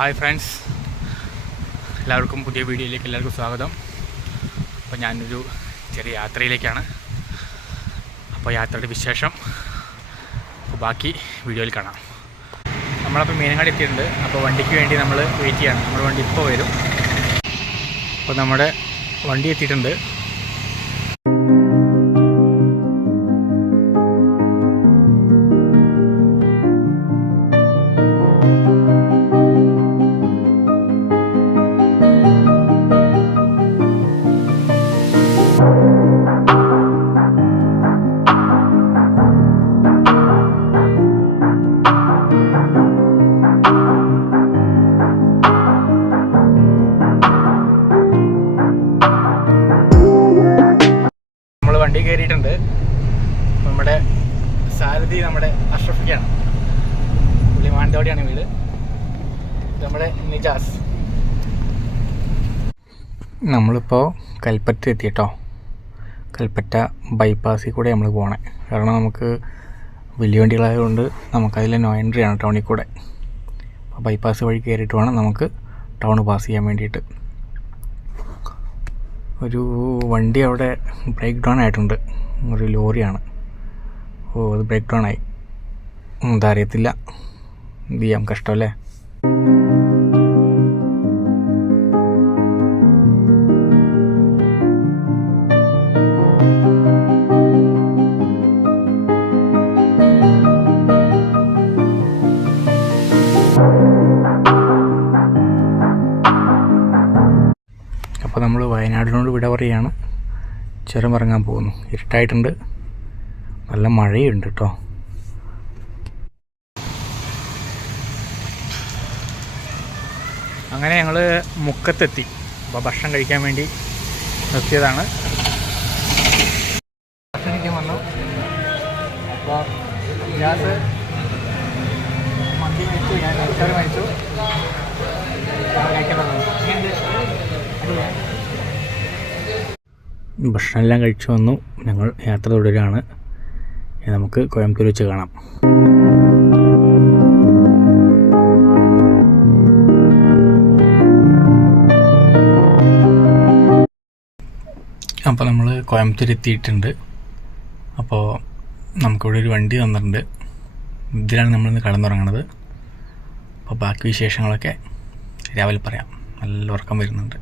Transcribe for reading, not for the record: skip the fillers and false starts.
Hi friends, എല്ലാവർക്കും പുതിയ വീഡിയോയിലേക്ക് എല്ലാവർക്കും സ്വാഗതം. അപ്പോൾ ഞാനൊരു ചെറിയ യാത്രയിലേക്കാണ്. അപ്പോൾ യാത്രയുടെ വിശേഷം ബാക്കി വീഡിയോയിൽ കാണാം. നമ്മളപ്പോൾ മീനങ്ങാടി എത്തിയിട്ടുണ്ട്. അപ്പോൾ വണ്ടിക്ക് വേണ്ടി നമ്മൾ വെയിറ്റ് ചെയ്യണം. നമ്മുടെ വണ്ടി ഇപ്പോൾ വരും. അപ്പോൾ നമ്മുടെ വണ്ടി എത്തിയിട്ടുണ്ട്. വണ്ടി കയറിയിട്ടുണ്ട്. നമ്മുടെ സാരഥി നമ്മുടെ അഷ്റഫിക്കാണ്. പുള്ളി മാനന്തവാടിയാണ് വീട്. നമ്മുടെ നിജാസ്. നമ്മളിപ്പോൾ കൽപ്പറ്റ എത്തിയിട്ടോ. കൽപ്പറ്റ ബൈപ്പാസിൽ കൂടെ നമ്മൾ പോകണേ. കാരണം നമുക്ക് വലിയ വണ്ടികളായതുകൊണ്ട് നമുക്കതിൽ നോ എൻട്രി ആണ് ടൗണിൽ കൂടെ. അപ്പോൾ ബൈപ്പാസ് വഴി കയറിയിട്ട് വേണം നമുക്ക് ടൗൺ പാസ് ചെയ്യാൻ വേണ്ടിയിട്ട്. ഒരു വണ്ടി അവിടെ ബ്രേക്ക് ഡൗൺ ആയിട്ടുണ്ട്. ഒരു ലോറിയാണ്. അത് ബ്രേക്ക് ഡൗൺ ആയി. എന്താ അറിയത്തില്ല, എന്ത് ചെയ്യാം, കഷ്ടമല്ലേ. അപ്പോൾ നമ്മൾ വയനാടിനോട് വിട പറയുകയാണ്. ചുരം ഇറങ്ങാൻ പോകുന്നു. ഇരുട്ടായിട്ടുണ്ട്, നല്ല മഴയുണ്ട് കേട്ടോ. അങ്ങനെ ഞങ്ങൾ മുക്കത്തെത്തി. അപ്പോൾ ഭക്ഷണം കഴിക്കാൻ വേണ്ടി നിർത്തിയതാണ്. ഭക്ഷണം കഴിക്കാൻ വന്നു. അപ്പോൾ ഗ്യാസ് മന്തി മേടിച്ചു, ഞാൻ നെയ്ച്ചോറ് മേടിച്ചു. കഴിക്കാൻ പറഞ്ഞു. ഭക്ഷണം എല്ലാം കഴിച്ചു വന്നു. ഞങ്ങൾ യാത്ര തുടരുകയാണ്. നമുക്ക് കോയമ്പത്തൂർ വെച്ച് കാണാം. അപ്പോൾ നമ്മൾ കോയമ്പത്തൂർ എത്തിയിട്ടുണ്ട്. അപ്പോൾ നമുക്കിവിടെ ഒരു വണ്ടി തന്നിട്ടുണ്ട്. ഇതിലാണ് നമ്മളിന്ന് കടന്നുറങ്ങണത്. അപ്പോൾ ബാക്കി വിശേഷങ്ങളൊക്കെ രാവിലെ പറയാം. നല്ല ഉറക്കം വരുന്നുണ്ട്.